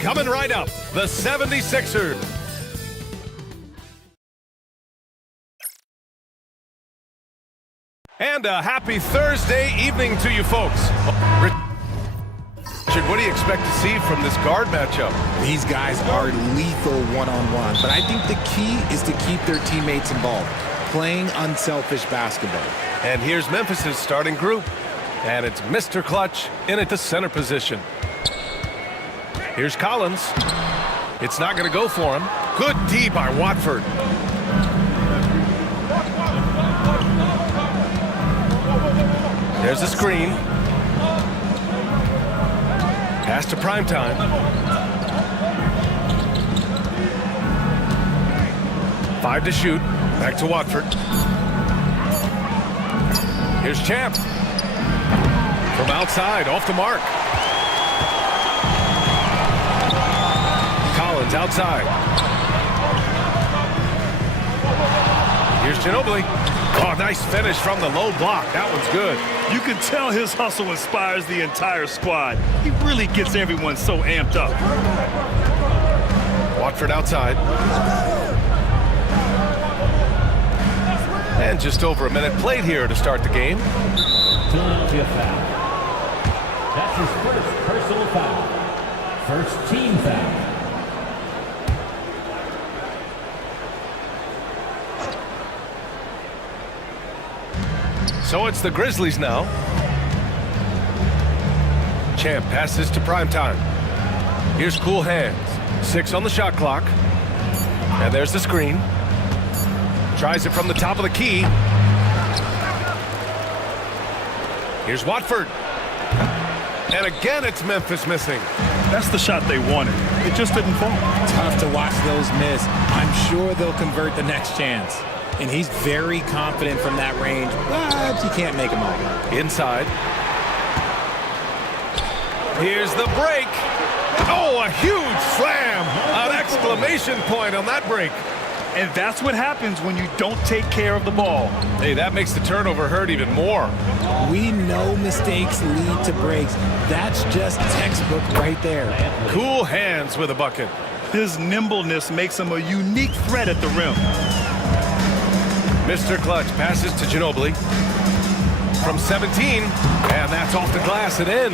coming right up, the 76ers. And a happy Thursday evening to you folks. Richard, what do you expect to see from this guard matchup? These guys are lethal one-on-one, but I think the key is to keep their teammates involved, playing unselfish basketball. And here's Memphis's starting group. And it's Mr. Clutch in at the center position. Here's Collins. It's not going to go for him. Good D by Watford. There's the screen. Pass to Primetime. Five to shoot. Back to Watford. Here's Champ. From outside, off the mark. Collins outside. Here's Ginobili. Oh, nice finish from the low block. That one's good. You can tell his hustle inspires the entire squad. He really gets everyone so amped up. Watford outside. And just over a minute played here to start the game. Philadelphia foul. That's his first personal foul. First team foul. So it's the Grizzlies now. Champ passes to Primetime. Here's Cool Hands. 6 on the shot clock. And there's the screen. Tries it from the top of the key. Here's Watford. And again, it's Memphis missing. That's the shot they wanted. It just didn't fall. Tough to watch those miss. I'm sure they'll convert the next chance. And he's very confident from that range, but he can't make them all. Inside. Here's the break. Oh, a huge slam. An exclamation point on that break. And that's what happens when you don't take care of the ball. Hey, that makes the turnover hurt even more. We know mistakes lead to breaks. That's just textbook right there. Cool Hands with a bucket. His nimbleness makes him a unique threat at the rim. Mr. Clutch passes to Ginobili. From 17, and that's off the glass and in.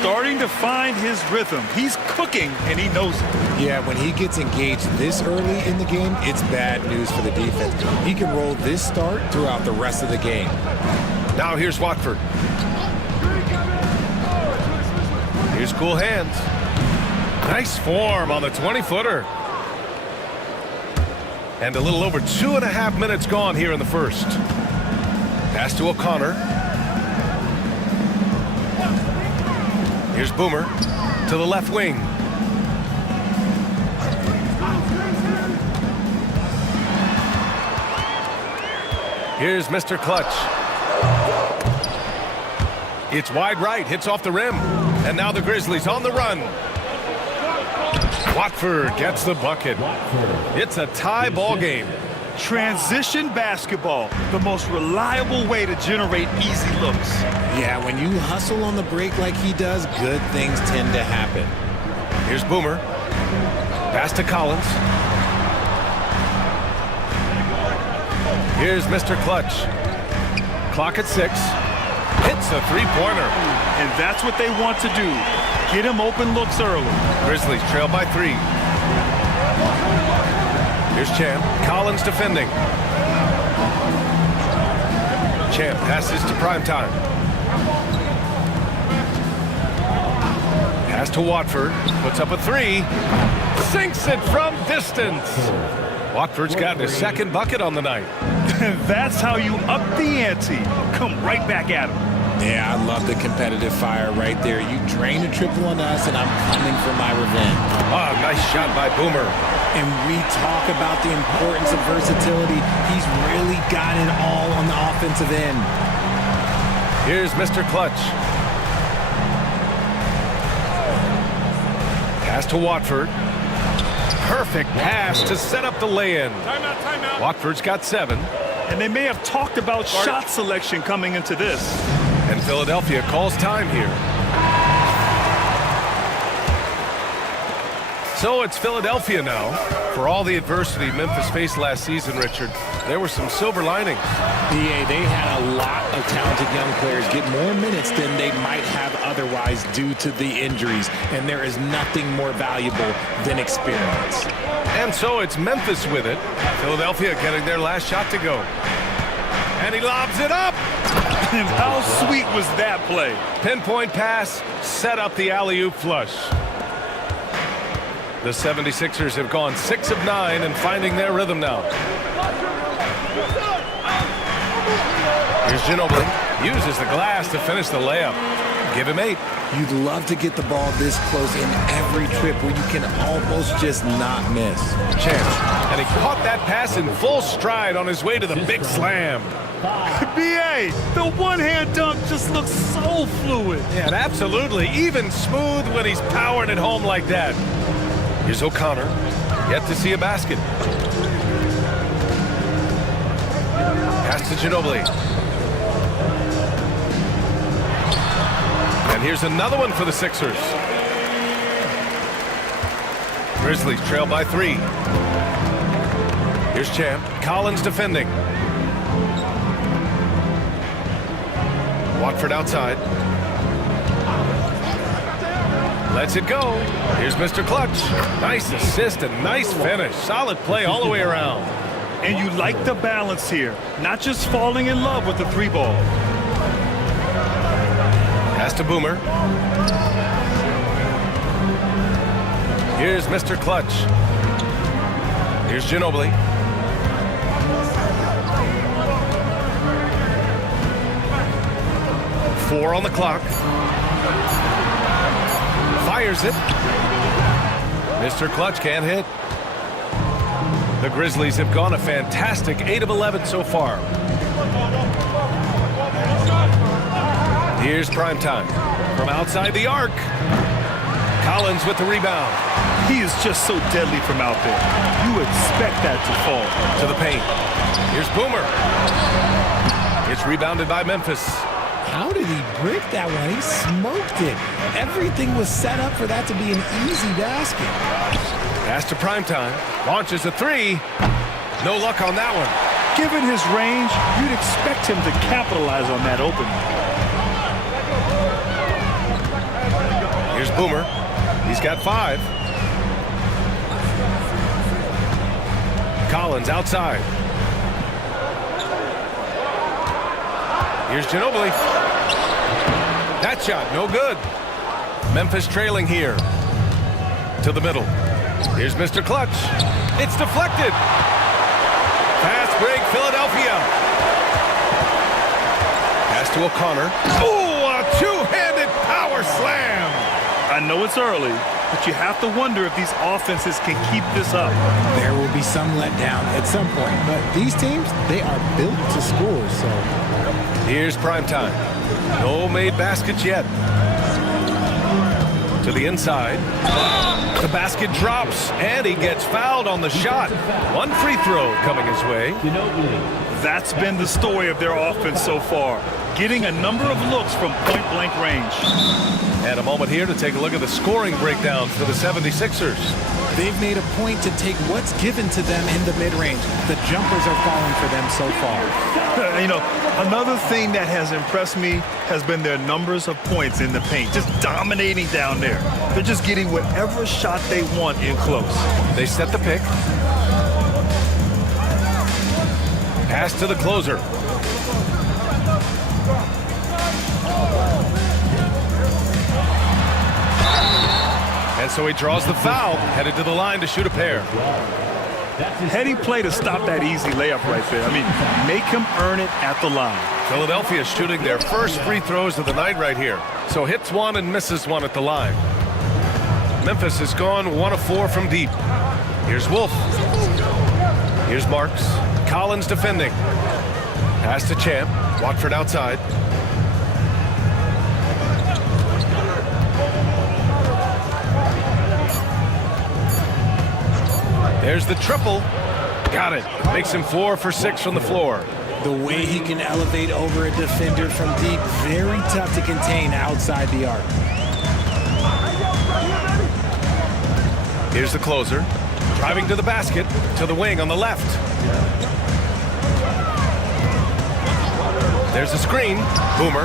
Starting to find his rhythm. He's cooking, and he knows it. Yeah, when he gets engaged this early in the game, it's bad news for the defense. He can roll this start throughout the rest of the game. Now here's Watford. Here's Cool Hands. Nice form on the 20-footer. And a little over 2.5 minutes gone here in the first. Pass to O'Connor. Here's Boomer to the left wing. Here's Mr. Clutch. It's wide right, hits off the rim. And now the Grizzlies on the run. Watford gets the bucket. It's a tie ball game. Transition basketball, the most reliable way to generate easy looks. Yeah, when you hustle on the break like he does, good things tend to happen. Here's Boomer. Pass to Collins. Here's Mr. Clutch. Clock at 6. Hits a three-pointer. And that's what they want to do. Get him open looks early. Grizzlies trail by 3. Here's Champ. Collins defending. Champ passes to Primetime. Pass to Watford. Puts up a 3. Sinks it from distance. Watford's gotten his second bucket on the night. That's how you up the ante. Come right back at him. Yeah, I love the competitive fire right there. You drain a triple on us, and I'm coming for my revenge. Oh, nice shot by Boomer. And we talk about the importance of versatility. He's really got it all on the offensive end. Here's Mr. Clutch. Pass to Watford. Perfect pass to set up the lay-in. Timeout, timeout. Watford's got 7. And they may have talked about shot selection coming into this. And Philadelphia calls time here. So it's Philadelphia now. For all the adversity Memphis faced last season, Richard, there were some silver linings. BA, they had a lot of talented young players get more minutes than they might have otherwise due to the injuries, and there is nothing more valuable than experience. And so it's Memphis with it. Philadelphia getting their last shot to go. And he lobs it up. And how sweet was that play? Pinpoint pass, set up the alley-oop flush. The 76ers have gone 6 of 9 and finding their rhythm now. Here's Ginobili. Uses the glass to finish the layup. Give him 8. You'd love to get the ball this close in every trip where you can almost just not miss. Chance. And he caught that pass in full stride on his way to the big slam. BA, the one-hand dunk just looks so fluid. Yeah, absolutely. Even smooth when he's powering it home like that. Here's O'Connor. Yet to see a basket. Pass to Ginobili. And here's another one for the Sixers. Grizzlies trail by 3. Here's Champ. Collins defending. Watford outside. Lets it go. Here's Mr. Clutch. Nice assist and nice finish. Solid play all the way around. And you like the balance here. Not just falling in love with the 3-ball. Pass to Boomer. Here's Mr. Clutch. Here's Ginobili. Four on the clock. Fires it. Mr. Clutch can't hit. The Grizzlies have gone a fantastic 8 of 11 so far. Here's Primetime. From outside the arc. Collins with the rebound. He is just so deadly from out there. You expect that to fall. To the paint. Here's Boomer. It's rebounded by Memphis. How did he break that one? He smoked it. Everything was set up for that to be an easy basket. Pass to Primetime. Launches a 3. No luck on that one. Given his range, you'd expect him to capitalize on that opening. Here's Boomer. He's got 5. Collins outside. Here's Ginobili. That shot, no good. Memphis trailing here. To the middle. Here's Mr. Clutch. It's deflected. Fast break, Philadelphia. Pass to O'Connor. Oh, a two-handed power slam. I know it's early, but you have to wonder if these offenses can keep this up. There will be some letdown at some point, but these teams, they are built to score, so. Here's Primetime. No made baskets yet. To the inside. The basket drops, and he gets fouled on the shot. One free throw coming his way. That's been the story of their offense so far, getting a number of looks from point-blank range. And a moment here to take a look at the scoring breakdown for the 76ers. They've made a point to take what's given to them in the mid-range. The jumpers are falling for them so far. You know, another thing that has impressed me has been their numbers of points in the paint, just dominating down there. They're just getting whatever shot they want in close. They set the pick. Pass to the closer. And so he draws the foul, headed to the line to shoot a pair. Heady play to stop that easy layup right there. I mean, make him earn it at the line. Philadelphia shooting their first free throws of the night right here. So hits one and misses one at the line. Memphis has gone 1 of 4 from deep. Here's Wolf. Here's Marks. Collins defending. Pass to Champ. Watford outside. There's the triple. Got it. Makes him 4 for 6 from the floor. The way he can elevate over a defender from deep, very tough to contain outside the arc. Here's the closer. Driving to the basket, to the wing on the left. There's a screen. Boomer.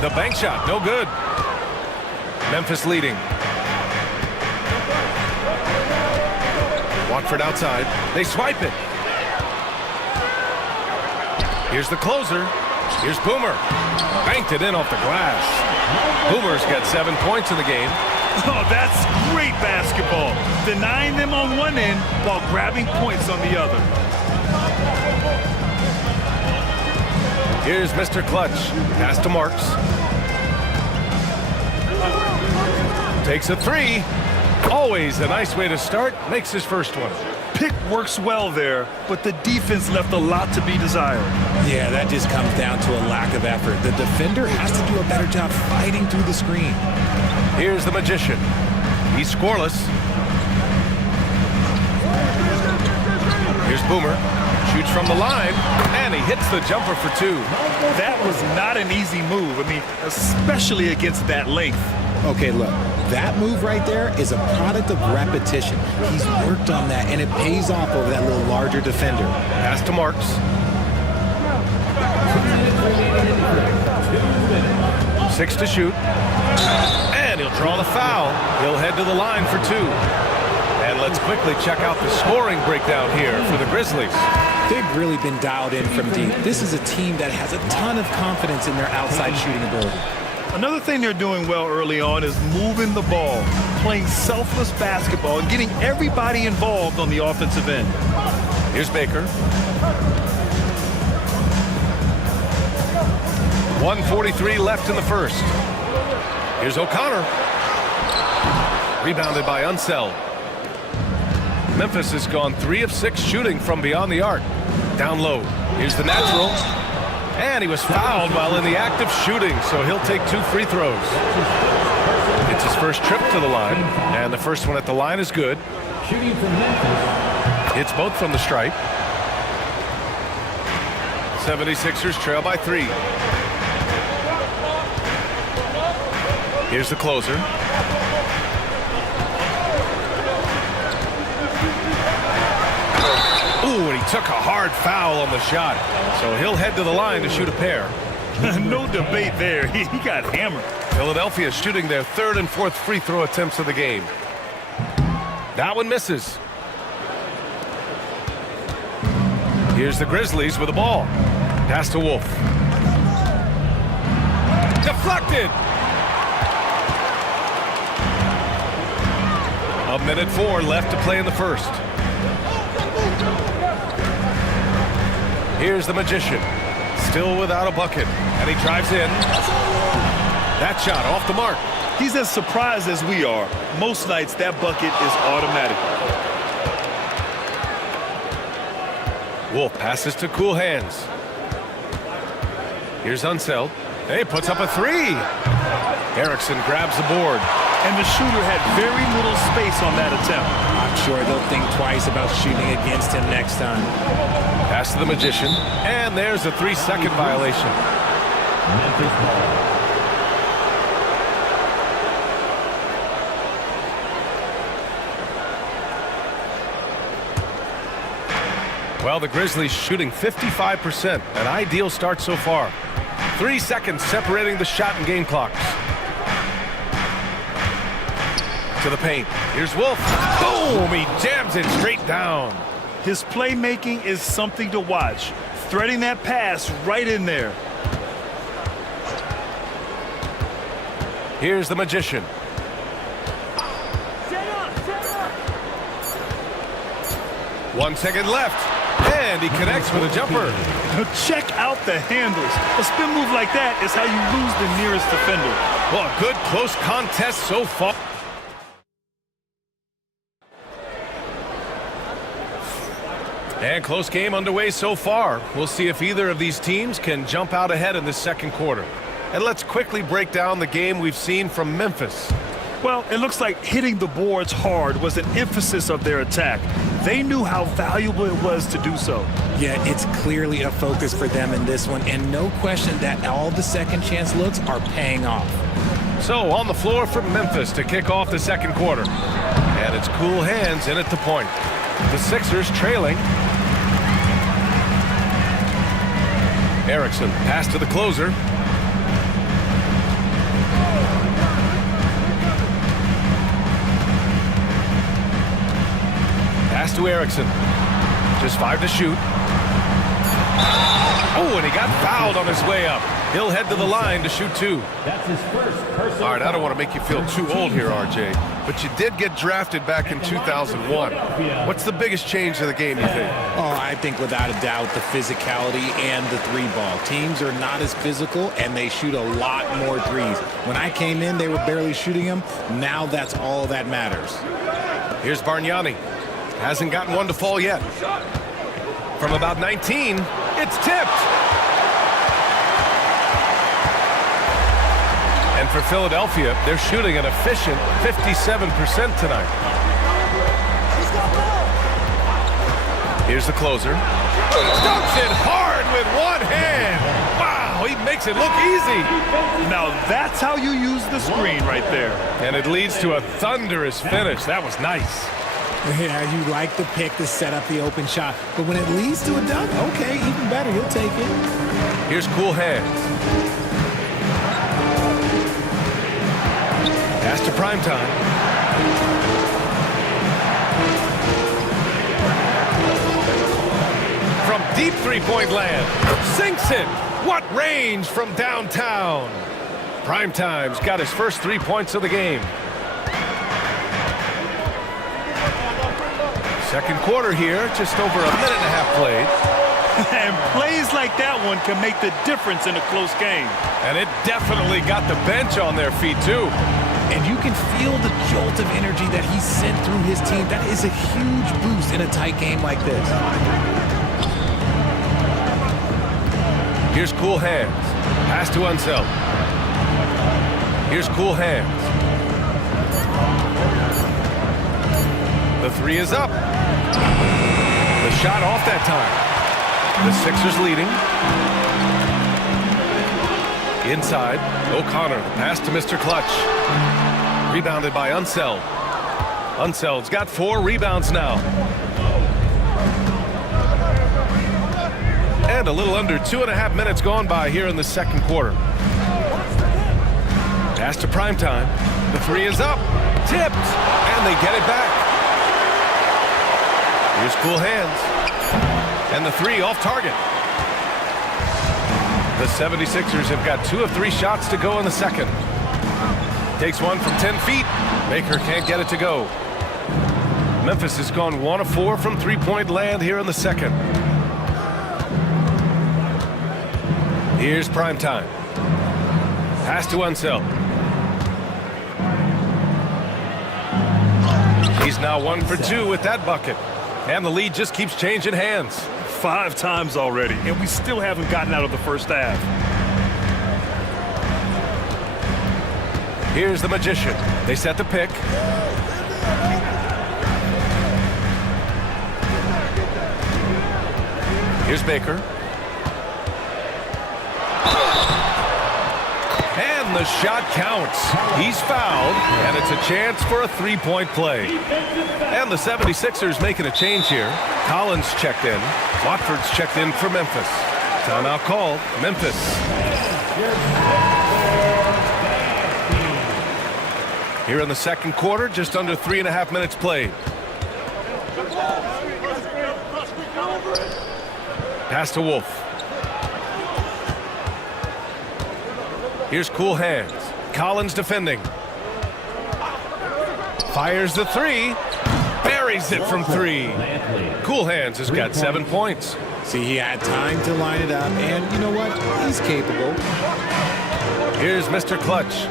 The bank shot, no good. Memphis leading. Watford outside. They swipe it. Here's the closer. Here's Boomer. Banked it in off the glass. Boomer's got 7 points in the game. Oh, that's great basketball. Denying them on one end while grabbing points on the other. Here's Mr. Clutch. Pass to Marks. Takes a three. Always a nice way to start. Makes his first one. Pick works well there, but the defense left a lot to be desired. Yeah, that just comes down to a lack of effort. The defender has to do a better job fighting through the screen. Here's the Magician. He's scoreless. Here's Boomer. Shoots from the line, and he hits the jumper for two. That was not an easy move. I mean, especially against that length. Okay, look, that move right there is a product of repetition. He's worked on that, and it pays off over that little larger defender. Pass to Marks. 6 to shoot. And he'll draw the foul. He'll head to the line for two. And let's quickly check out the scoring breakdown here for the Grizzlies. They've really been dialed in from deep. This is a team that has a ton of confidence in their outside shooting ability. Another thing they're doing well early on is moving the ball, playing selfless basketball, and getting everybody involved on the offensive end. Here's Baker. 1:43 left in the first. Here's O'Connor. Rebounded by Unseld. Memphis has gone 3 of 6 shooting from beyond the arc. Down low. Here's the natural. And he was fouled while in the act of shooting, so he'll take 2 free throws. It's his first trip to the line, and the first one at the line is good. Shooting from Memphis. It's both from the stripe. 76ers trail by 3. Here's the closer. Ooh, and he took a hard foul on the shot. So he'll head to the line to shoot a pair. No debate there. He got hammered. Philadelphia shooting their 3rd and 4th free throw attempts of the game. That one misses. Here's the Grizzlies with the ball. Pass to Wolf. Deflected. 1:04 left to play in the first. Here's the Magician. Still without a bucket. And he drives in. That shot off the mark. He's as surprised as we are. Most nights, that bucket is automatic. Wolf passes to cool hands. Here's Unseld. Hey, puts up a 3. Erickson grabs the board. And the shooter had very little space on that attempt. I'm sure they'll think twice about shooting against him next time. Pass to the Magician. And there's a 3-second violation. Memphis ball. Well, the Grizzlies shooting 55%. An ideal start so far. 3 seconds separating the shot and game clocks. To the paint. Here's Wolf. Boom! He jams it straight down. His playmaking is something to watch. Threading that pass right in there. Here's the Magician. Set up, set up. 1 second left. And he connects with a jumper. Check out the handles. A spin move like that is how you lose the nearest defender. Well, a good close contest so far. And close game underway so far. We'll see if either of these teams can jump out ahead in the second quarter. And let's quickly break down the game we've seen from Memphis. Well, it looks like hitting the boards hard was an emphasis of their attack. They knew how valuable it was to do so. Yeah, it's clearly a focus for them in this one, and no question that all the second chance looks are paying off. So on the floor for Memphis to kick off the second quarter. And it's cool hands in at the point. The Sixers trailing. Erickson, pass to the closer. Pass to Erickson. Just 5 to shoot. Oh, and he got fouled on his way up. He'll head to the line to shoot 2. That's his first personal All right, I don't want to make you feel too old here, RJ, but you did get drafted back in 2001. What's the biggest change to the game, you think? Oh, I think without a doubt the physicality and the three ball. Teams are not as physical, and they shoot a lot more threes. When I came in, they were barely shooting them. Now that's all that matters. Here's Bargnani. Hasn't gotten one to fall yet. From about 19, it's tipped. And for Philadelphia, they're shooting an efficient 57% tonight. Here's the closer. Dumps it hard with one hand. Wow, he makes it look easy. Now that's how you use the screen right there. And it leads to a thunderous finish. That was nice. Yeah, you like the pick to set up the open shot. But when it leads to a dunk, okay, even better, you'll take it. Here's cool hands. Pass to Primetime. From deep three-point land. Sinks it. What range from downtown. Primetime's got his first 3 points of the game. Second quarter here, just over a minute and a half played. And plays like that one can make the difference in a close game. And it definitely got the bench on their feet, too. And you can feel the jolt of energy that he sent through his team. That is a huge boost in a tight game like this. Here's cool hands. Pass to Unseld. Here's cool hands. The 3 is up. The shot off that time. The Sixers leading. Inside, O'Connor, the pass to Mr. Clutch. Rebounded by Unseld. Unseld's got 4 rebounds now. And a little under 2.5 minutes gone by here in the second quarter. Pass to Primetime. The 3 is up. Tipped. And they get it back. Here's cool hands. And the 3 off target. The 76ers have got 2 of 3 shots to go in the second. Takes one from 10 feet. Baker can't get it to go. Memphis has gone 1 of 4 from three-point land here in the second. Here's Primetime. Pass to Unseld. He's now 1 for 2 with that bucket. And the lead just keeps changing hands. 5 times already, and we still haven't gotten out of the first half. Here's the Magician. They set the pick. Here's Baker. And the shot counts. He's fouled, and it's a chance for a 3-point play. And the 76ers making a change here. Collins checked in. Watford's checked in for Memphis. Timeout called. Memphis. Here in the second quarter, just under 3.5 minutes played. Pass to Wolf. Here's cool hands. Collins defending. Fires the 3. Buries it from 3. Cool hands has got 7 points. See, he had time to line it up, and you know what? He's capable. Here's Mr. Clutch.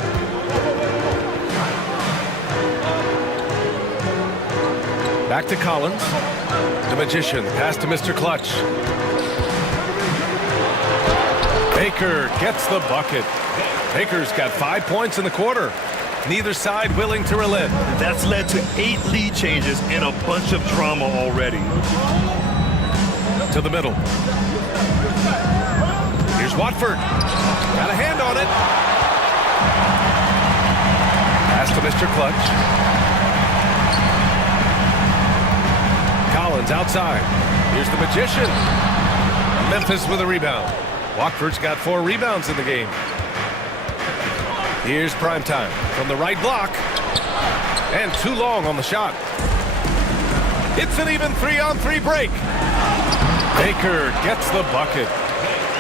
Back to Collins. The Magician. Pass to Mr. Clutch. Baker gets the bucket. Baker's got 5 points in the quarter. Neither side willing to relent. That's led to 8 lead changes and a bunch of drama already. To the middle. Here's Watford. Got a hand on it. Pass to Mr. Clutch. Collins outside. Here's the magician. Memphis with a rebound. Watford's got 4 rebounds in the game. Here's Primetime from the right block. And too long on the shot. It's an even 3-on-3 break. Baker gets the bucket.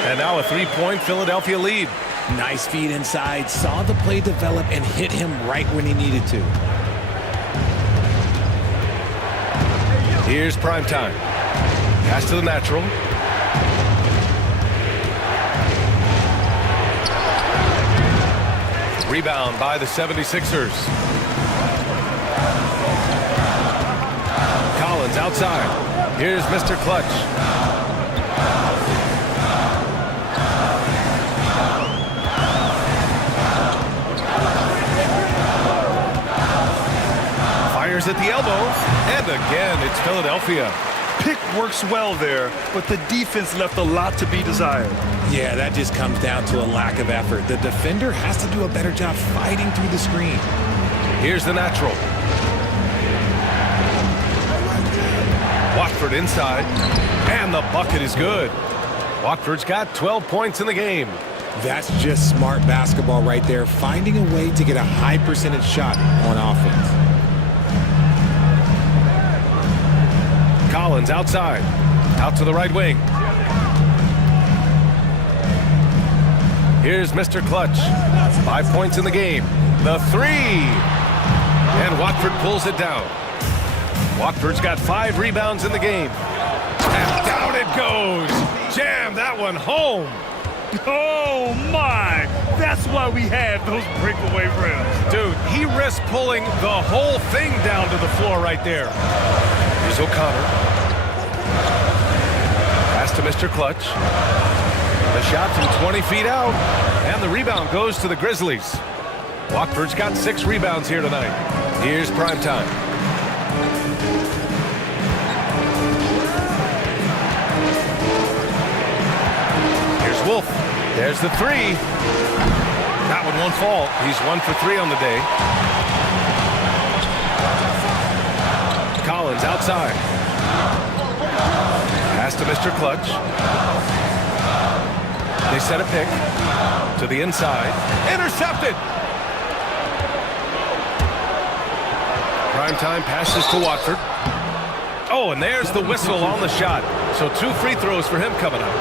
And now a 3-point Philadelphia lead. Nice feed inside, saw the play develop and hit him right when he needed to. Here's Primetime. Pass to the natural. Rebound by the 76ers. Collins outside. Here's Mr. Clutch. Fires at the elbow. And again, it's Philadelphia. Pick works well there, but the defense left a lot to be desired. Yeah, that just comes down to a lack of effort. The defender has to do a better job fighting through the screen. Here's the natural. Watford inside, and the bucket is good. Watford's got 12 points in the game. That's just smart basketball right there, finding a way to get a high percentage shot on offense. Collins outside, out to the right wing. Here's Mr. Clutch. 5 points in the game. The 3. And Watford pulls it down. Watford's got 5 rebounds in the game. And down it goes. Jam that one home. Oh, my. That's why we have those breakaway rims. Dude, he risked pulling the whole thing down to the floor right there. Here's O'Connor. Pass to Mr. Clutch. The shot from 20 feet out. And the rebound goes to the Grizzlies. Watford's got 6 rebounds here tonight. Here's Primetime. Here's Wolf. There's the 3. That one won't fall. He's 1 for 3 on the day. Collins outside. Pass to Mr. Clutch. They set a pick to the inside. Intercepted. Primetime passes to Watford. Oh, and there's the whistle on the shot. So 2 free throws for him coming up.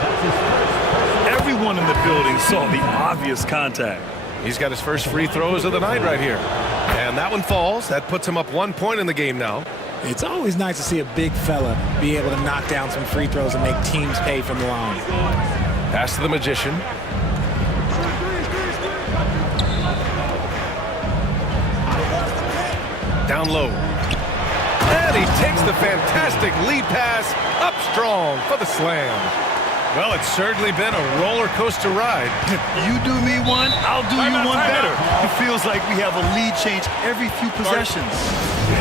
Everyone in the building saw the obvious contact. He's got his first free throws of the night right here. And that one falls. That puts him up 1 point in the game now. It's always nice to see a big fella be able to knock down some free throws and make teams pay from the line. Pass to the magician. Down low. And he takes the fantastic lead pass up strong for the slam. Well, it's certainly been a roller coaster ride. You do me one, I'll do you one better. It feels like we have a lead change every few possessions.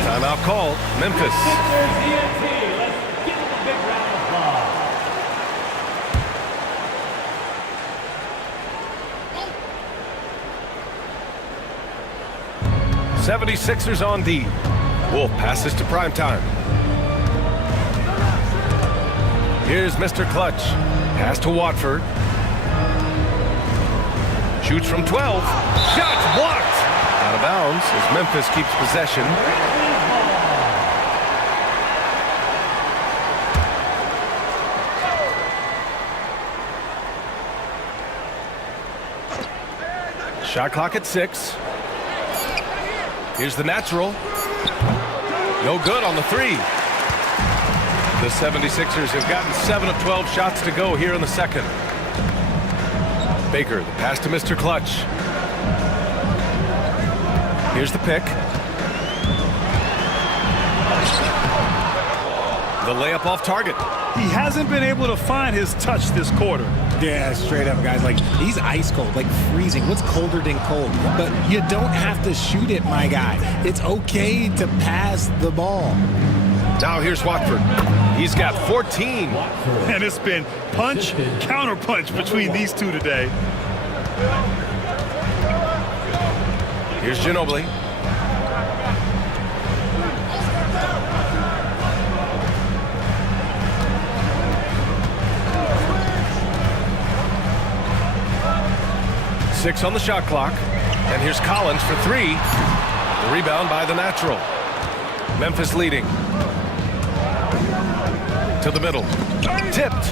Timeout called. Memphis. Let's give them a big round of applause. 76ers on D. Wolf passes to Primetime. Here's Mr. Clutch. Pass to Watford. Shoots from 12. Shots blocked. Out of bounds as Memphis keeps possession. Shot clock at 6. Here's the natural. No good on the 3. The 76ers have gotten 7 of 12 shots to go here in the second. Baker, the pass to Mr. Clutch. Here's the pick. The layup off target. He hasn't been able to find his touch this quarter. Yeah, straight up, guys. Like, he's ice cold, like freezing. What's colder than cold? But you don't have to shoot it, my guy. It's okay to pass the ball. Now here's Watford. He's got 14. And it's been punch, counter punch between these two today. Here's Ginobili. 6 on the shot clock. And here's Collins for 3. The rebound by the natural. Memphis leading. To the middle. Tipped.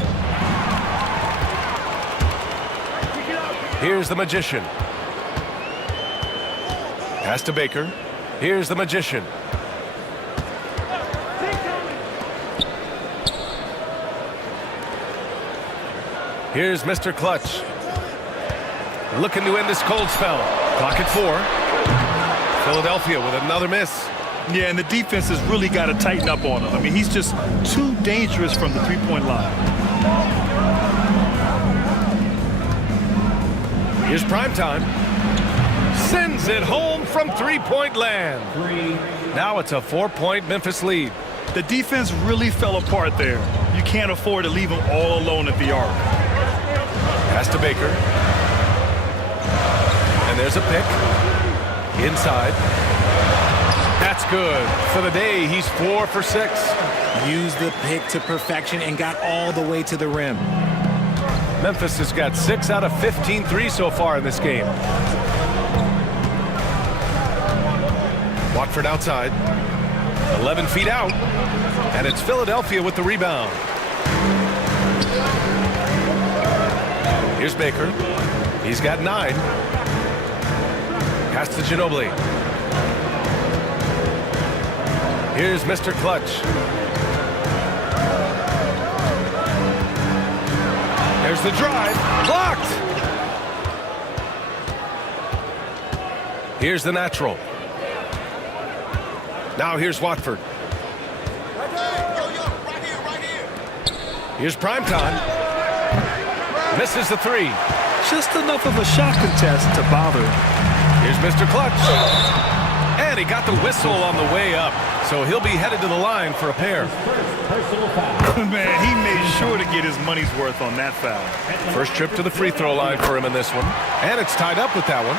Here's the Magician. Pass to Baker. Here's the Magician. Here's Mr. Clutch. Looking to end this cold spell. Clock at 4. Philadelphia with another miss. Yeah, and the defense has really got to tighten up on him. I mean, he's just too dangerous from the three-point line. Here's Primetime. Sends it home from three-point land. Now it's a 4-point Memphis lead. The defense really fell apart there. You can't afford to leave him all alone at the arc. Pass to Baker. And there's a pick. Inside. That's good. For the day, he's 4 for 6. Used the pick to perfection and got all the way to the rim. Memphis has got 6 out of 15 threes so far in this game. Watford outside. 11 feet out. And it's Philadelphia with the rebound. Here's Baker. He's got 9. Pass to Ginobili. Here's Mr. Clutch. There's the drive. Blocked. Here's the natural. Now here's Watford. Here's Primetime. Misses the 3. Just enough of a shot contest to bother him. Here's Mr. Clutch. And he got the whistle on the way up. So he'll be headed to the line for a pair. Personal foul. Man, he made sure to get his money's worth on that foul. First trip to the free throw line for him in this one. And it's tied up with that one.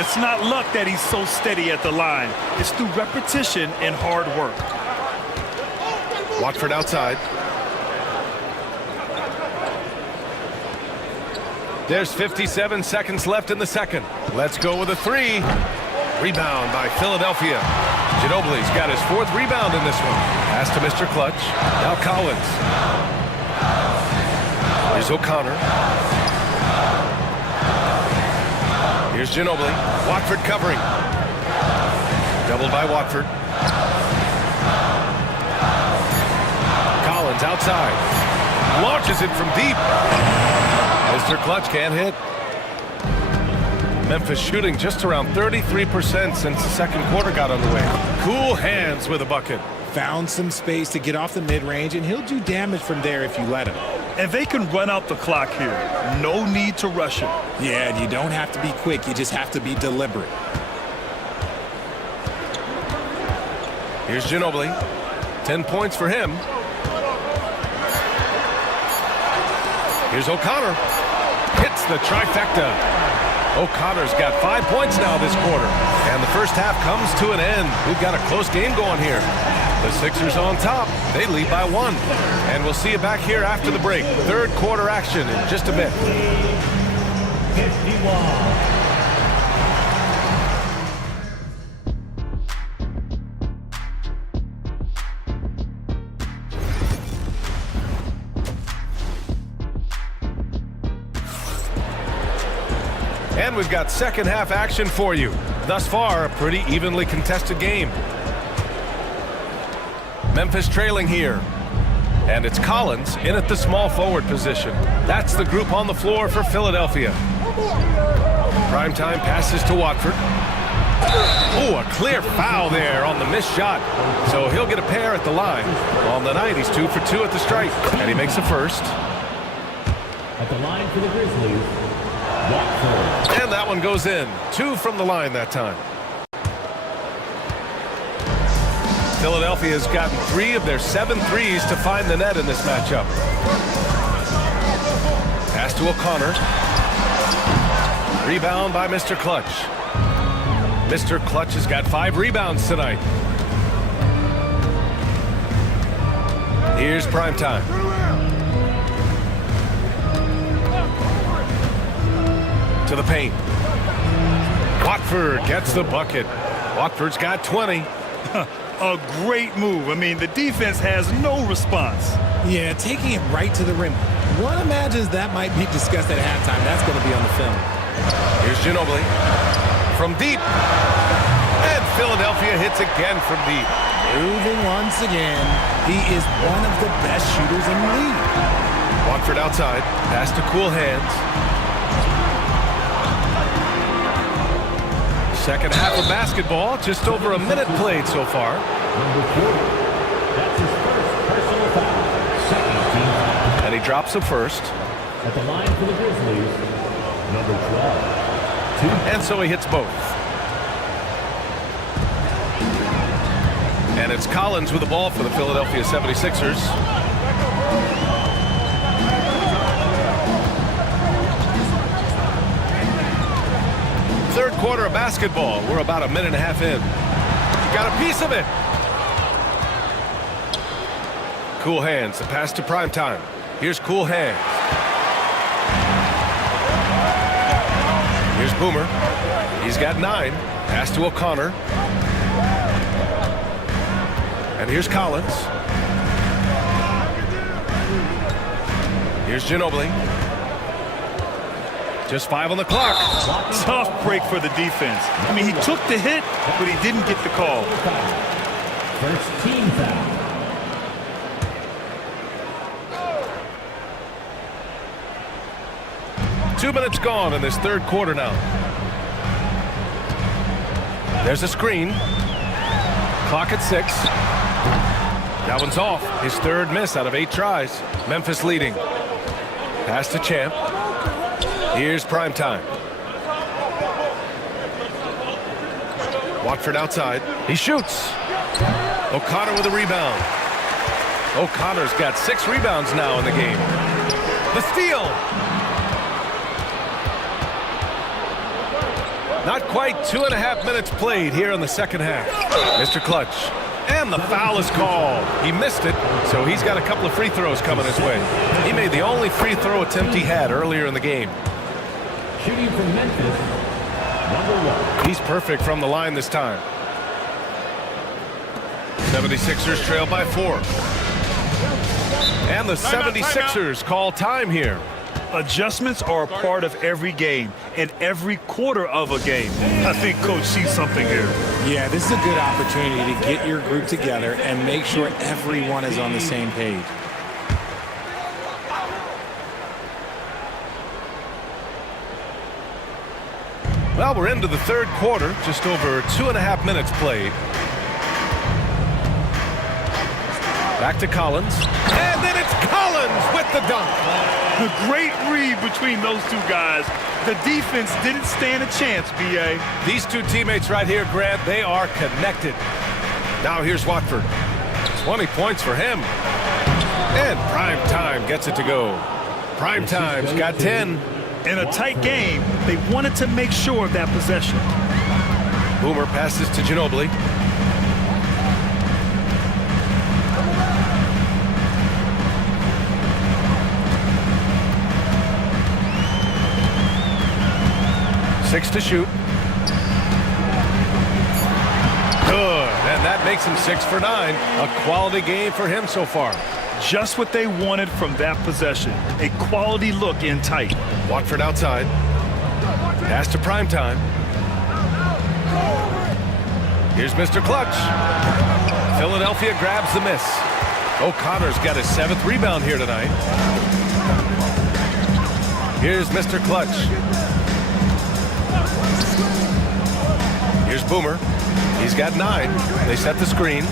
It's not luck that he's so steady at the line. It's through repetition and hard work. Watford outside. There's 57 seconds left in the second. Let's go with a 3. Rebound by Philadelphia. Ginobili's got his 4th rebound in this one. Pass to Mr. Clutch. Now Collins. Here's O'Connor. Here's Ginobili. Watford covering. Doubled by Watford. Collins outside. Launches it from deep. Mr. Clutch can't hit. Memphis shooting just around 33% since the second quarter got underway. Cool hands with a bucket. Found some space to get off the mid-range, and he'll do damage from there if you let him. And they can run out the clock here. No need to rush it. Yeah, and you don't have to be quick. You just have to be deliberate. Here's Ginobili. 10 points for him. Here's O'Connor. Hits the trifecta. O'Connor's got 5 points now this quarter. And the first half comes to an end. We've got a close game going here. The Sixers on top. They lead by 1. And we'll see you back here after the break. Third quarter action in just a bit. 51. And we've got second half action for you. Thus far, a pretty evenly contested game. Memphis trailing here. And it's Collins in at the small forward position. That's the group on the floor for Philadelphia. Primetime passes to Watford. Oh, a clear foul there on the missed shot. So he'll get a pair at the line. On the night, he's 2 for 2 at the stripe. And he makes a first. At the line for the Grizzlies, Watford. And that one goes in. 2 from the line that time. Philadelphia's gotten 3 of their 7 threes to find the net in this matchup. Pass to O'Connor. Rebound by Mr. Clutch. Mr. Clutch has got 5 rebounds tonight. Here's Primetime. To the paint. Watford gets the bucket. Watford's got 20. A great move. I mean, the defense has no response. Yeah, taking it right to the rim. One imagines that might be discussed at halftime. That's going to be on the film. Here's Ginobili from deep. And Philadelphia hits again from deep. Moving once again. He is one of the best shooters in the league. Watford outside. Pass to cool hands. Second half of basketball. Just over a minute played so far. Number 4. That's his first personal foul. Second team foul. And he drops the first. At the line for the Grizzlies, number 12. And so he hits both. And it's Collins with the ball for the Philadelphia 76ers. Third quarter of basketball. We're about a minute and a half in. Got a piece of it. Cool hands. The pass to prime time. Here's cool hands. Here's Boomer. He's got 9. Pass to O'Connor. And here's Collins. Here's Ginobili. Just 5 on the clock. Tough break for the defense. I mean, he took the hit, but he didn't get the call. First team foul. Two minutes gone in this third quarter now. There's a screen. Clock at 6. That one's off. His third miss out of 8 tries. Memphis leading. Pass to Champ. Here's prime time. Watford outside. He shoots. O'Connor with a rebound. O'Connor's got 6 rebounds now in the game. The steal. Not quite 2.5 minutes played here in the second half. Mr. Clutch. And the foul is called. He missed it, so he's got a couple of free throws coming his way. He made the only free throw attempt he had earlier in the game. Shooting from Memphis, number 1. He's perfect from the line this time. 76ers trail by 4. And the 76ers call time here. Adjustments are a part of every game and every quarter of a game. I think Coach sees something here. Yeah, this is a good opportunity to get your group together and make sure everyone is on the same page. Well, we're into the third quarter, just over 2.5 minutes played. Back to Collins. And then it's Collins with the dunk. A great read between those two guys. The defense didn't stand a chance, B.A. These two teammates right here, Grant, they are connected. Now here's Watford. 20 points for him. And Prime Time gets it to go. Prime Time's got 10. In a tight game, they wanted to make sure of that possession. Boomer passes to Ginobili. Six to shoot. Good, and that makes him 6 for 9. A quality game for him so far. Just what they wanted from that possession. A quality look in tight. Watford outside. Pass to prime time. Here's Mr. Clutch. Philadelphia grabs the miss. O'Connor's got his 7th rebound here tonight. Here's Mr. Clutch. Here's Boomer. He's got 9. They set the screen.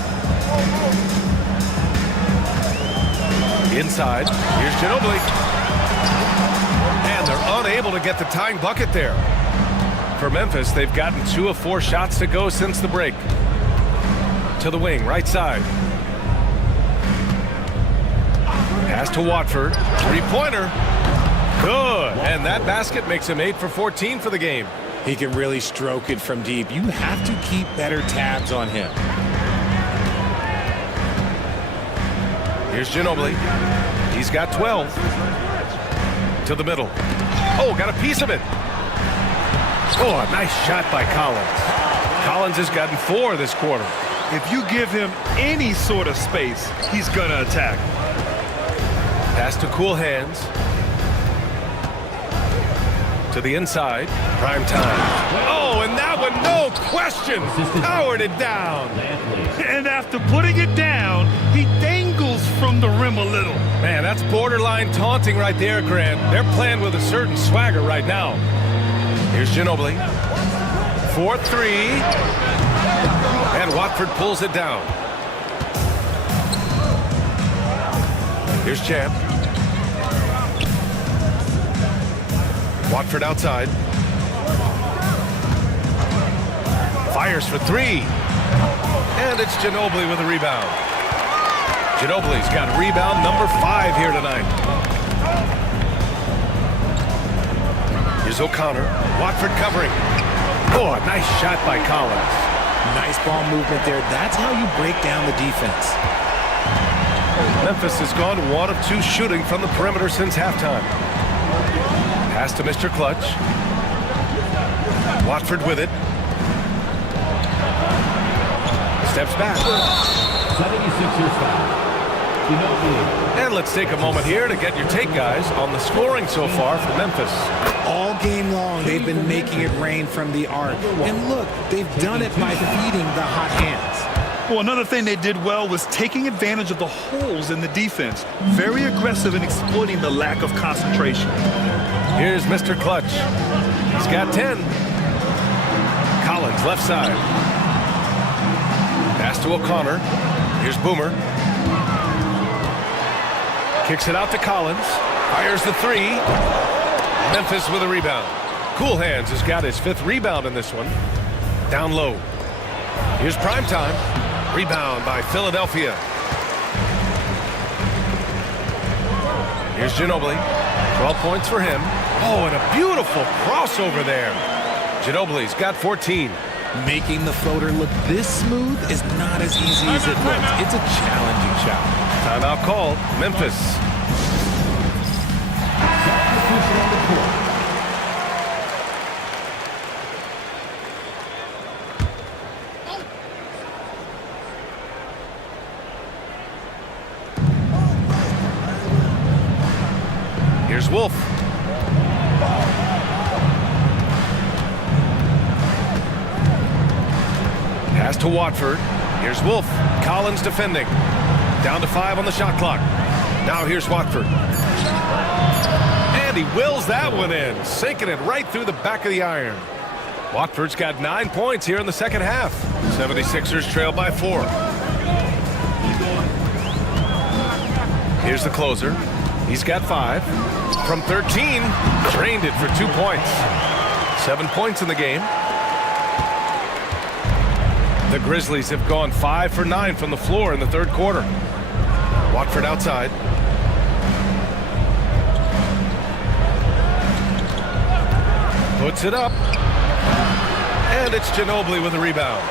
Inside. Here's Ginobili. And they're unable to get the tying bucket there. For Memphis, they've gotten 2 of 4 shots to go since the break. To the wing, right side. Pass to Watford. 3-pointer. Good. And that basket makes him 8 for 14 for the game. He can really stroke it from deep. You have to keep better tabs on him. Here's Ginobili. He's got 12. To the middle. Oh, got a piece of it. Oh, a nice shot by Collins. Collins has gotten 4 this quarter. If you give him any sort of space, he's going to attack. Pass to cool hands. To the inside. Prime time. Oh, and that one, no question, powered it down. And after putting it down, he dangles from the rim a little. Man, that's borderline taunting right there, Grant. They're playing with a certain swagger right now. Here's Ginobili. 4-3. And Watford pulls it down. Here's Champ. Watford outside. Fires for 3. And it's Ginobili with a rebound. Ginobili's got rebound number 5 here tonight. Here's O'Connor. Watford covering. Oh, a nice shot by Collins. Nice ball movement there. That's how you break down the defense. Memphis has gone 1 of 2 shooting from the perimeter since halftime. Pass to Mr. Clutch. Watford with it. Steps back. 76ers foul. And let's take a moment here to get your take, guys, on the scoring so far for Memphis. All game long, they've been making it rain from the arc. And look, they've done it by feeding the hot hands. Well, another thing they did well was taking advantage of the holes in the defense. Very aggressive in exploiting the lack of concentration. Here's Mr. Clutch. He's got 10. Collins, left side. Pass to O'Connor. Here's Boomer. Kicks it out to Collins. Fires the 3. Memphis with a rebound. Cool Hands has got his 5th rebound in this one. Down low. Here's Prime Time. Rebound by Philadelphia. Here's Ginobili. 12 points for him. Oh, and a beautiful crossover there. Ginobili's got 14. Making the floater look this smooth is not as easy as it looks. It's a challenging shot. Timeout called. Memphis. Here's Wolf. Pass to Watford. Here's Wolf. Collins defending. Down to 5 on the shot clock. Now here's Watford. And he wills that one in, sinking it right through the back of the iron. Watford's got 9 points here in the second half. 76ers trail by 4. Here's the closer. He's got 5. From 13, drained it for 2 points. 7 points in the game. The Grizzlies have gone 5 for 9 from the floor in the third quarter. Watford outside. Puts it up. And it's Ginobili with a rebound.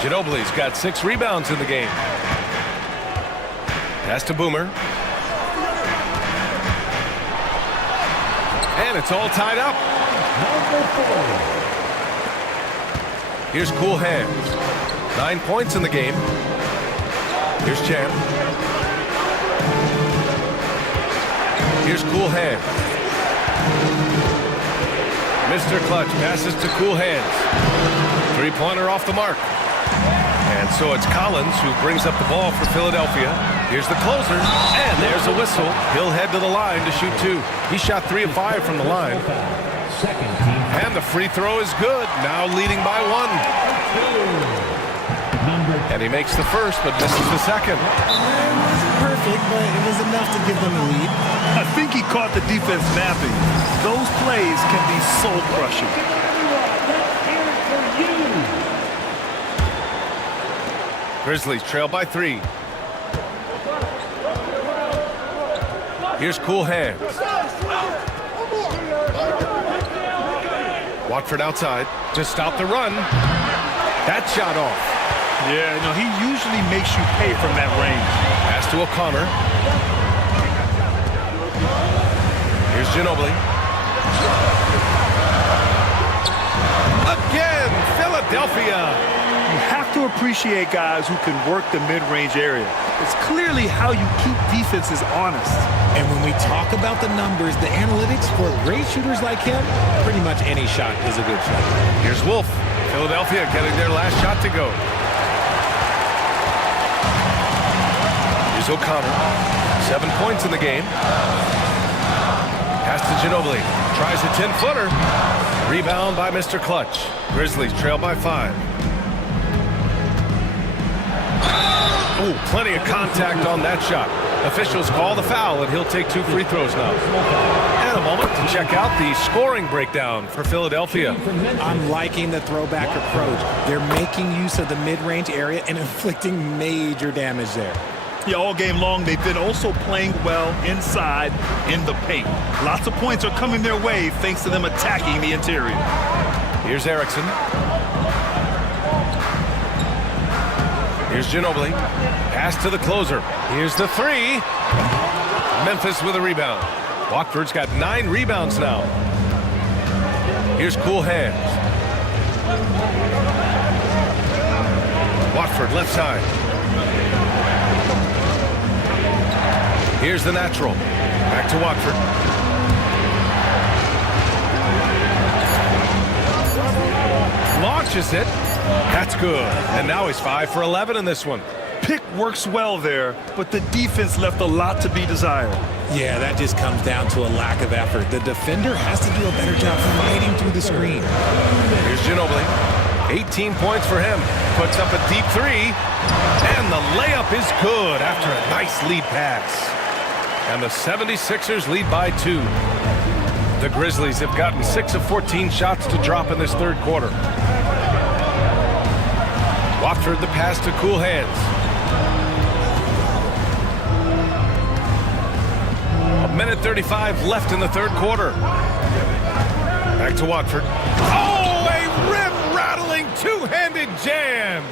Ginobili's got 6 rebounds in the game. Pass to Boomer. And it's all tied up. Here's Cool Hands. 9 points in the game. Here's Champ. Here's Cool Hands. Mr. Clutch passes to Cool Hands. 3-pointer off the mark. And so it's Collins who brings up the ball for Philadelphia. Here's the closer, and there's a whistle. He'll head to the line to shoot 2. He shot 3 of 5 from the line. And the free throw is good, now leading by 1. And he makes the first, but misses the second. It wasn't perfect, but it was enough to give them the lead. I think he caught the defense napping. Those plays can be soul-crushing. Grizzlies trail by 3. Here's Cool Hands. Watford outside to stop the run. That shot off. Yeah, no, he usually makes you pay from that range. Pass to O'Connor. Here's Ginobili. Again, Philadelphia. You have to appreciate guys who can work the mid-range area. It's clearly how you keep defenses honest. And when we talk about the numbers, the analytics for great shooters like him, pretty much any shot is a good shot. Here's Wolf. Philadelphia getting their last shot to go. Here's O'Connor. 7 points in the game. Pass to Ginobili. Tries a 10-footer. Rebound by Mr. Clutch. Grizzlies trail by 5. Oh, plenty of contact on that shot. Officials call the foul, and he'll take 2 free throws now. And a moment to check out the scoring breakdown for Philadelphia. I'm liking the throwback approach. They're making use of the mid-range area and inflicting major damage there. Yeah, all game long, they've been also playing well inside in the paint. Lots of points are coming their way thanks to them attacking the interior. Here's Erickson. Here's Ginobili. Pass to the closer. Here's the 3. Memphis with a rebound. Watford's got 9 rebounds now. Here's Cool Hands. Watford left side. Here's the natural. Back to Watford. Launches it. That's good. And now he's 5 for 11 in this one. Pick works well there, but the defense left a lot to be desired. Yeah, that just comes down to a lack of effort. The defender has to do a better job fighting through the screen. Here's Ginobili. 18 points for him. Puts up a deep 3. And the layup is good after a nice lead pass. And the 76ers lead by 2. The Grizzlies have gotten 6 of 14 shots to drop in this third quarter. Watford the pass to Cool Hands. A minute 35 left in the third quarter. Back to Watford. Oh, a rim-rattling two-handed jam.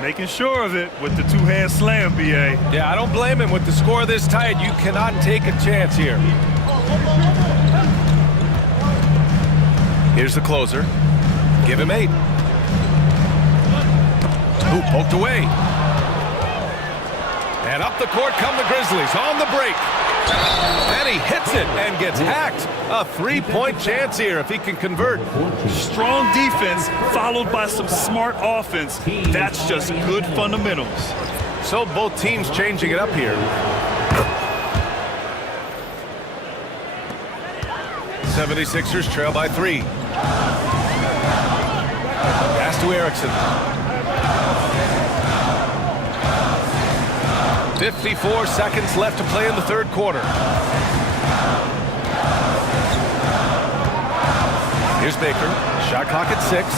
Making sure of it with the two-hand slam, B.A. Yeah, I don't blame him. With the score this tight, you cannot take a chance here. Here's the closer. Give him 8. Ooh, poked away. And up the court come the Grizzlies on the break. And he hits it and gets hacked. A 3-point chance here if he can convert. Strong defense followed by some smart offense. That's just good fundamentals. So both teams changing it up here. 76ers trail by 3. Pass to Erickson. 54 seconds left to play in the third quarter. Here's Baker. Shot clock at 6.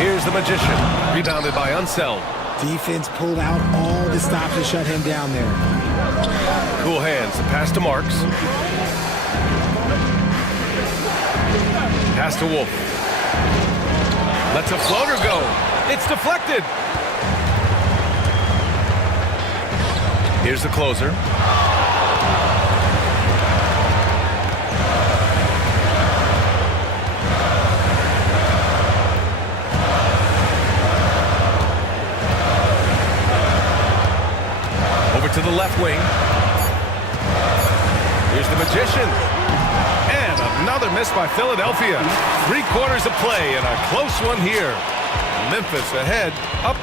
Here's the Magician. Rebounded by Unseld. Defense pulled out all the stops to shut him down there. Cool Hands. The pass to Marks. Pass to Wolf. Lets a floater go. It's deflected. Here's the closer. Over to the left wing. Here's the Magician. And another miss by Philadelphia. 3 quarters of play and a close one here. Memphis ahead, up.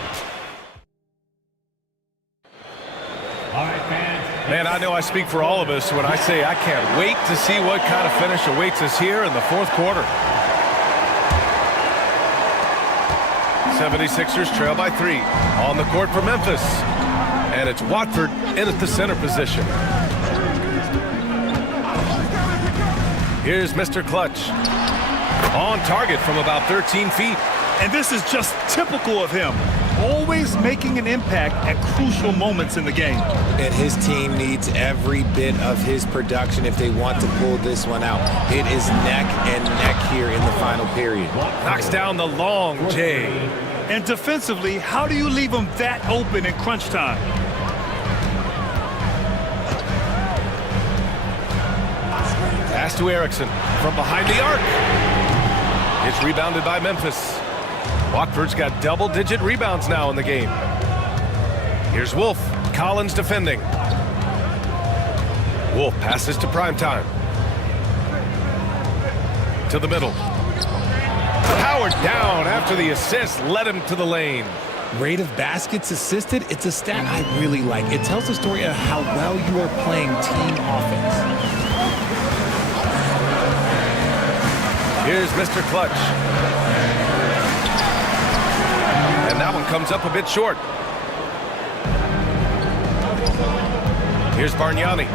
Man, I know I speak for all of us when I say I can't wait to see what kind of finish awaits us here in the fourth quarter. 76ers trail by 3. On the court for Memphis. And it's Watford in at the center position. Here's Mr. Clutch. On target from about 13 feet. And this is just typical of him. Always making an impact at crucial moments in the game. And his team needs every bit of his production if they want to pull this one out. It is neck and neck here in the final period. Knocks down the long J. And defensively, how do you leave him that open in crunch time? Pass Pass to Erickson from behind the arc. It's rebounded by Memphis. Watford's got double-digit rebounds now in the game. Here's Wolf. Collins defending. Wolf passes to Primetime. To the middle. Powered down after the assist led him to the lane. Rate of baskets assisted, it's a stat I really like. It tells the story of how well you are playing team offense. Here's Mr. Clutch. And that one comes up a bit short. Here's Bargnani.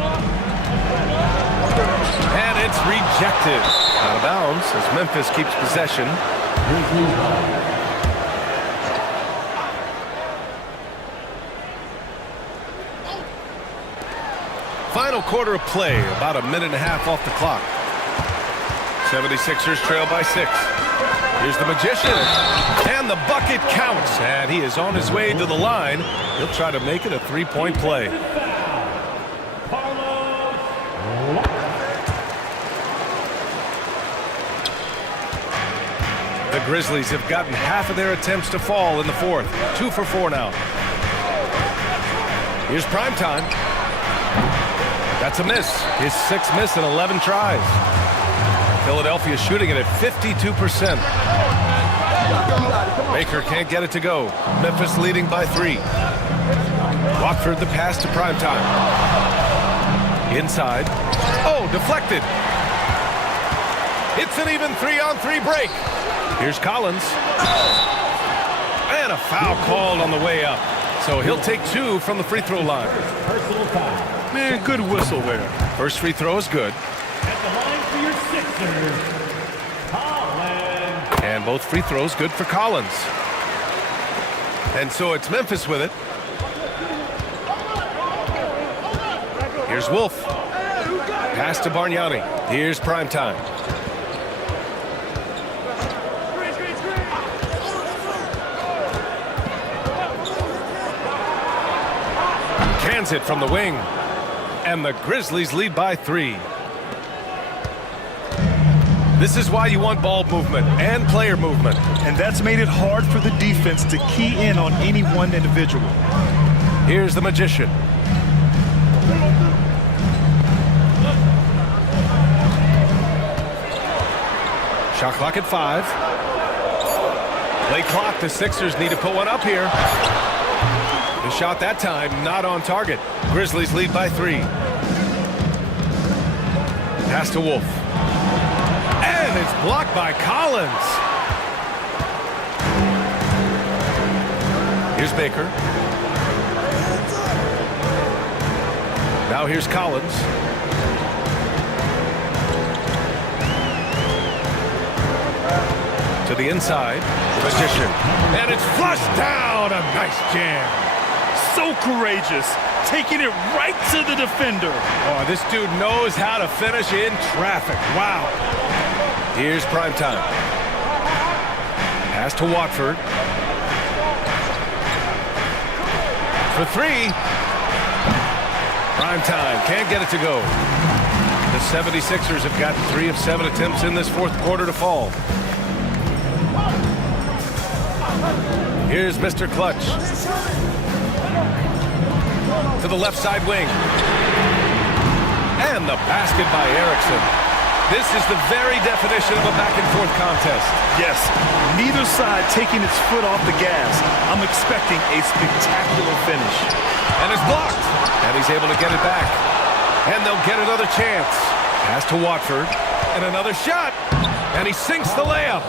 And it's rejected. Out of bounds as Memphis keeps possession. Final quarter of play, about a minute and a half off the clock. 76ers trail by 6. Here's the Magician. And the bucket counts. And he is on his way to the line. He'll try to make it a three-point play. The Grizzlies have gotten half of their attempts to fall in the fourth. 2 for 4 now. Here's Primetime. That's a miss. His 6th miss in 11 tries. Philadelphia shooting it at 52%. Baker can't get it to go. Memphis leading by 3. Watford the pass to Primetime. Inside. Oh, deflected. It's an even 3-on-3 break. Here's Collins. And a foul called on the way up. So he'll take 2 from the free throw line. Personal foul. Man, good whistle there. First free throw is good. At the line for your Sixers, Collins. And both free throws good for Collins. And so it's Memphis with it. Here's Wolf. Pass to Bargnani. Here's Primetime. Cans it from the wing. And the Grizzlies lead by 3. This is why you want ball movement and player movement. And that's made it hard for the defense to key in on any one individual. Here's the Magician. Shot clock at 5. Play clock. The Sixers need to put one up here. The shot that time not on target. Grizzlies lead by 3. Pass to Wolf. And it's blocked by Collins. Here's Baker. Now here's Collins. To the inside. Magician. And it's flushed down. A nice jam. So courageous, taking it right to the defender. Oh, this dude knows how to finish in traffic. Wow. Here's Primetime. Pass to Watford. For 3. Primetime can't get it to go. The 76ers have gotten 3 of 7 attempts in this fourth quarter to fall. Here's Mr. Clutch. To the left side wing. And the basket by Erickson. This is the very definition of a back-and-forth contest. Yes, neither side taking its foot off the gas. I'm expecting a spectacular finish. And it's blocked. And he's able to get it back. And they'll get another chance. Pass to Watford. And another shot. And he sinks the layup.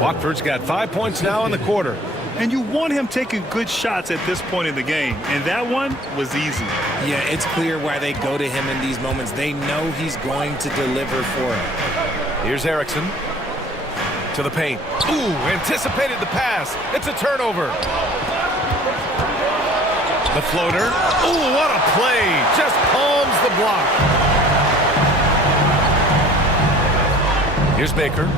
Watford's got 5 points now in the quarter. And you want him taking good shots at this point in the game. And that one was easy. Yeah, it's clear why they go to him in these moments. They know he's going to deliver for him. Here's Erickson. To the paint. Ooh, anticipated the pass. It's a turnover. The floater. Ooh, what a play. Just palms the block. Here's Baker.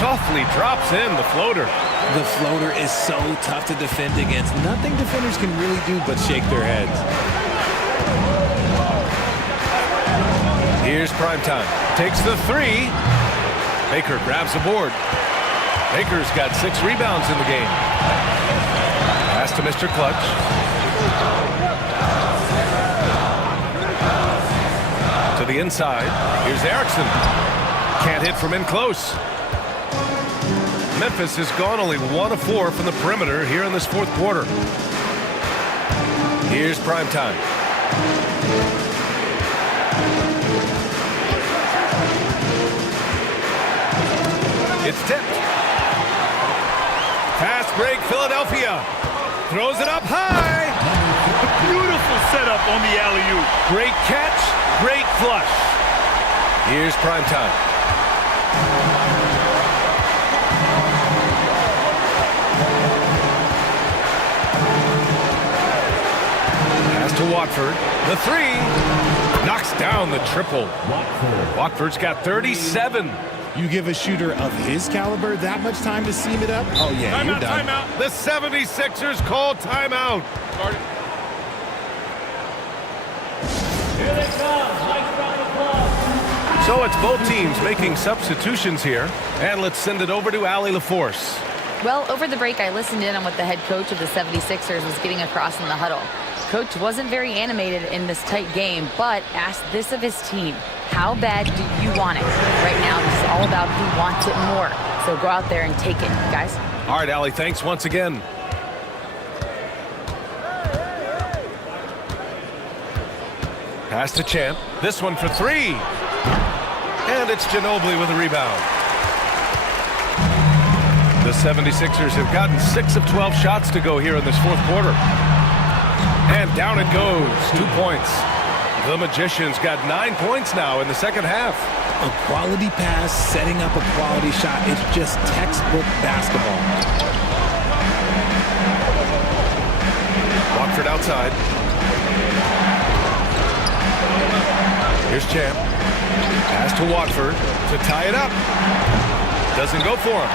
Softly drops in the floater. The floater is so tough to defend against. Nothing defenders can really do but shake their heads. Here's Primetime. Takes the three. Baker grabs the board. Baker's got 6 rebounds in the game. Pass to Mr. Clutch. To the inside. Here's Erickson. Can't hit from in close. Memphis has gone only 1 of 4 from the perimeter here in this fourth quarter. Here's Primetime. It's tipped. Fast break, Philadelphia. Throws it up high. A beautiful setup on the alley-oop. Great catch, great flush. Here's Primetime. Pass to Watford. The three. Knocks down the triple. Watford's got 37. You give a shooter of his caliber that much time to seam it up? Oh, yeah, you're done. Timeout. The 76ers call timeout. Here they come. Nice round of applause. So it's both teams making substitutions here. And let's send it over to Allie LaForce. Well, over the break, I listened in on what the head coach of the 76ers was getting across in the huddle. Coach wasn't very animated in this tight game, but asked this of his team. How bad do you want it? Right now, this is all about who wants it more. So go out there and take it, guys. All right, Allie, thanks once again. Pass to Champ. This one for three. And it's Ginobili with a rebound. The 76ers have gotten 6 of 12 shots to go here in this fourth quarter. And down it goes. 2 points. The Magicians got 9 points now in the second half. A quality pass, setting up a quality shot. It's just textbook basketball. Watford outside. Here's Champ. Pass to Watford to tie it up. Doesn't go for him.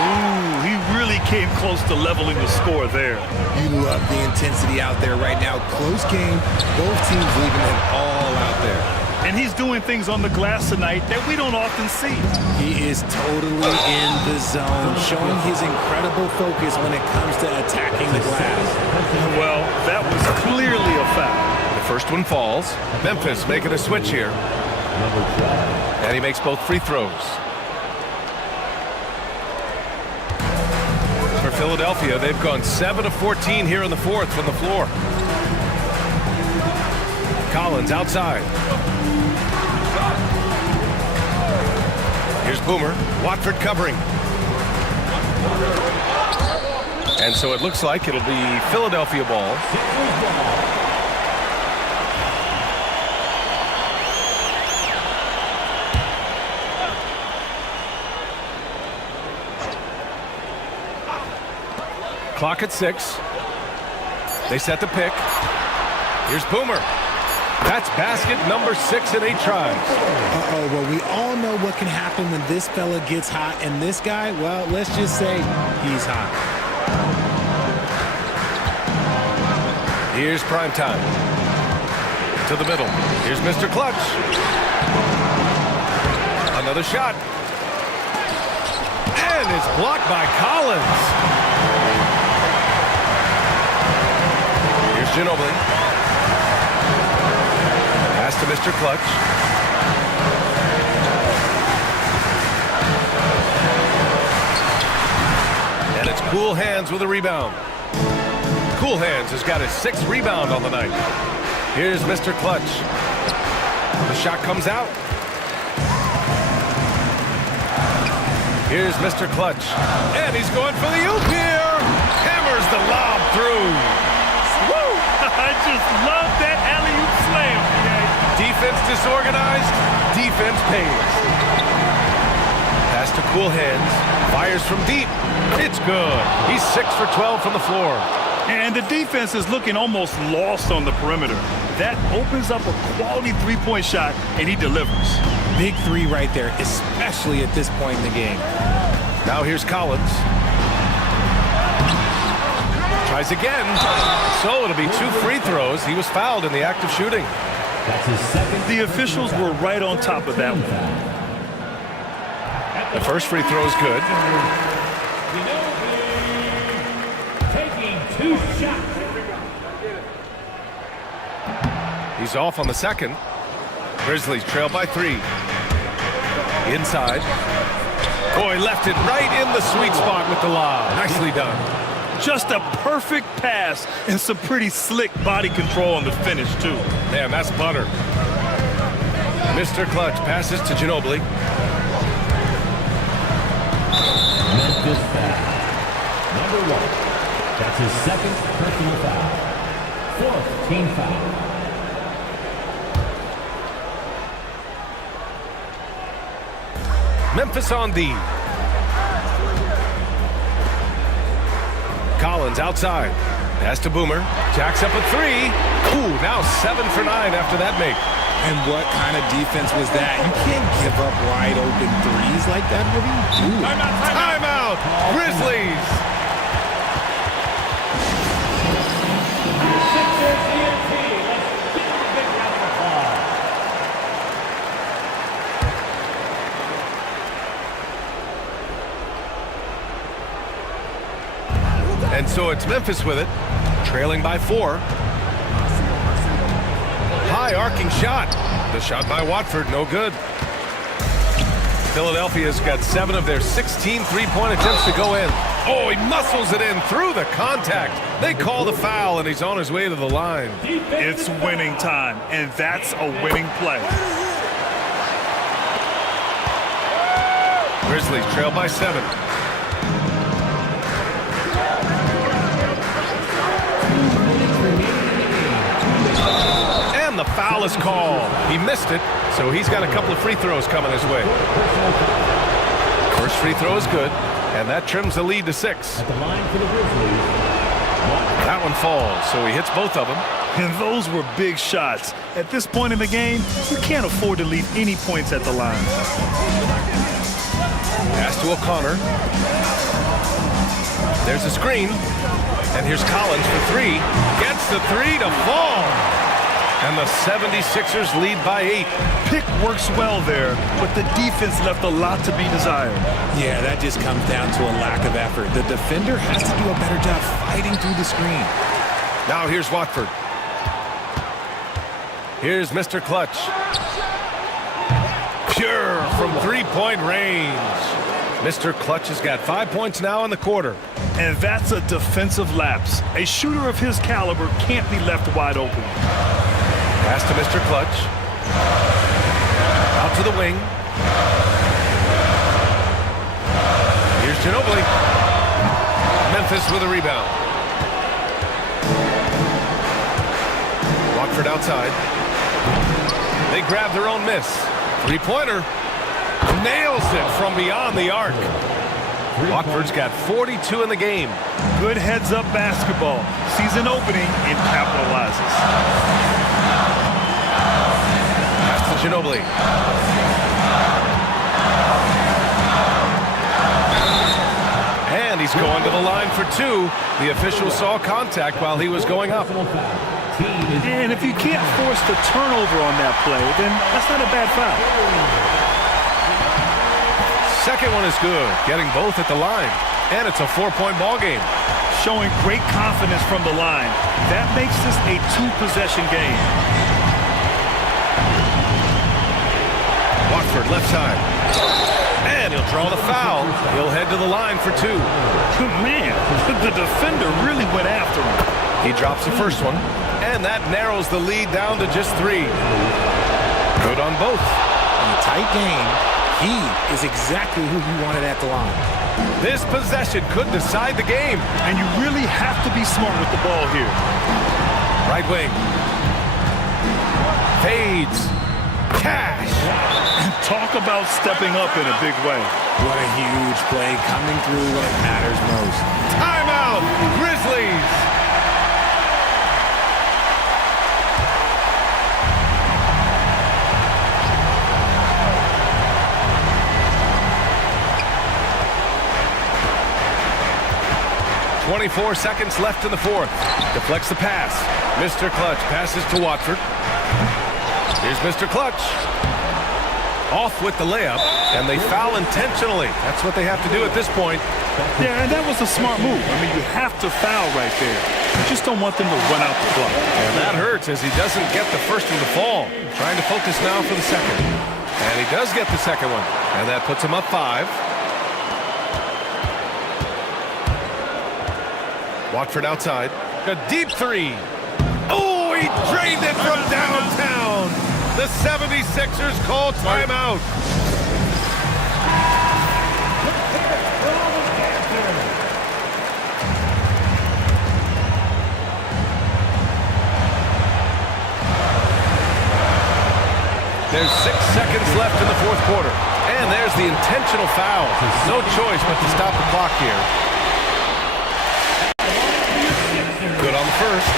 Ooh, he really came close to leveling the score there. You love the intensity out there right now. Close game. Both teams leaving it all out there. And he's doing things on the glass tonight that we don't often see. He is totally in the zone, showing his incredible focus when it comes to attacking the glass. Well, that was clearly a foul. The first one falls. Memphis making a switch here. And he makes both free throws. For Philadelphia, they've gone 7 of 14 here in the fourth from the floor. Collins outside. Here's Boomer. Watford covering. And so it looks like it'll be Philadelphia ball. Clock at 6. They set the pick. Here's Boomer. That's basket number 6 in 8 tries. Uh-oh, well, we all know what can happen when this fella gets hot, and this guy, well, let's just say he's hot. Here's Primetime. To the middle. Here's Mr. Clutch. Another shot. And it's blocked by Collins. Here's Ginobili. Pass to Mr. Clutch. And it's Cool Hands with a rebound. Cool Hands has got his 6th rebound on the night. Here's Mr. Clutch. The shot comes out. Here's Mr. Clutch. And he's going for the oop here. Hammers the lob through. Woo! I just love that alley-oop slam. Defense disorganized, defense pays. Pass to Cool Hands, fires from deep. It's good. He's 6 for 12 from the floor. And the defense is looking almost lost on the perimeter. That opens up a quality three-point shot, and he delivers. Big three right there, especially at this point in the game. Now here's Collins. Tries again. So it'll be 2 free throws. He was fouled in the act of shooting. That's his second. The officials were right on top of that one. The first free throw is good. Taking 2 shots. He's off on the second. Grizzlies trail by 3. Inside. Boy, left it right in the sweet spot with the lob. Nicely done. Just a perfect pass and some pretty slick body control on the finish, too. Man, that's butter. Mr. Clutch passes to Ginobili. Memphis foul. Number 1. That's his second personal foul. 4th team foul. Memphis on D. Collins outside. Pass to Boomer. Jacks up a 3. Ooh, now 7 for 9 after that make. And what kind of defense was that? You can't give up wide open threes like that. What are you doing? Timeout! Grizzlies! And so it's Memphis with it, trailing by 4. High arcing shot. The shot by Watford, no good. Philadelphia's got 7 of their 16 three-point attempts to go in. Oh, he muscles it in through the contact. They call the foul, and he's on his way to the line. It's winning time, and that's a winning play. Grizzlies trail by 7. And the foul is called. He missed it, so he's got a couple of free throws coming his way. First free throw is good, and that trims the lead to 6. At the line for the Grizzlies. That one falls, so he hits both of them. And those were big shots. At this point in the game, you can't afford to leave any points at the line. Pass to O'Connor. There's a screen. And here's Collins for 3. Gets the 3 to fall. And the 76ers lead by 8. Pick works well there, but the defense left a lot to be desired. Yeah, that just comes down to a lack of effort. The defender has to do a better job fighting through the screen. Now here's Watford. Here's Mr. Clutch. Pure from three-point range. Mr. Clutch has got 5 points now in the quarter. And that's a defensive lapse. A shooter of his caliber can't be left wide open. Pass to Mr. Clutch. Out to the wing. Here's Ginobili. Memphis with a rebound. Watford outside. They grab their own miss. Three-pointer. Nails it from beyond the arc. Watford's got 42 in the game. Good heads-up basketball. Sees an opening and capitalizes. Pass to Ginobili. And he's going to the line for 2. The official saw contact while he was going up. And if you can't force the turnover on that play, then that's not a bad foul. Second one is good, getting both at the line. And it's a 4-point ball game. Showing great confidence from the line. That makes this a 2-possession game. Watford left side. And he'll draw the foul. He'll head to the line for 2. Man, the defender really went after him. He drops the first one. And that narrows the lead down to just 3. Good on both. In a tight game, he is exactly who you wanted at the line. This possession could decide the game. And you really have to be smart with the ball here. Right wing. Fades. Cash. And talk about stepping up in a big way. What a huge play coming through when it matters most. Timeout, Grizzlies. .24 seconds left in the fourth. Deflects the pass. Mr. Clutch passes to Watford. Here's Mr. Clutch. Off with the layup, and they foul intentionally. That's what they have to do at this point. Yeah, and that was a smart move. I mean, you have to foul right there. You just don't want them to run out the clock. And that hurts as he doesn't get the first one to fall. Trying to focus now for the second. And he does get the second one. And that puts him up 5. Watford outside. A deep 3. Oh, he drained it from downtown. The 76ers call timeout. There's 6 seconds left in the fourth quarter. And there's the intentional foul. No choice but to stop the clock here. Good on the first.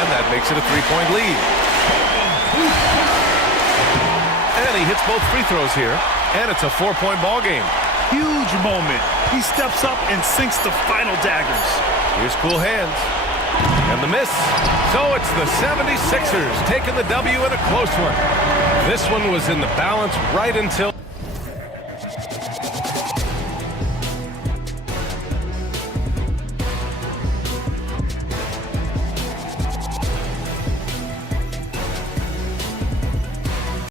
And that makes it a 3-point lead. And he hits both free throws here. And it's a 4-point ball game. Huge moment. He steps up and sinks the final daggers. Here's cool hands. And the miss. So it's the 76ers taking the W in a close one. This one was in the balance right until...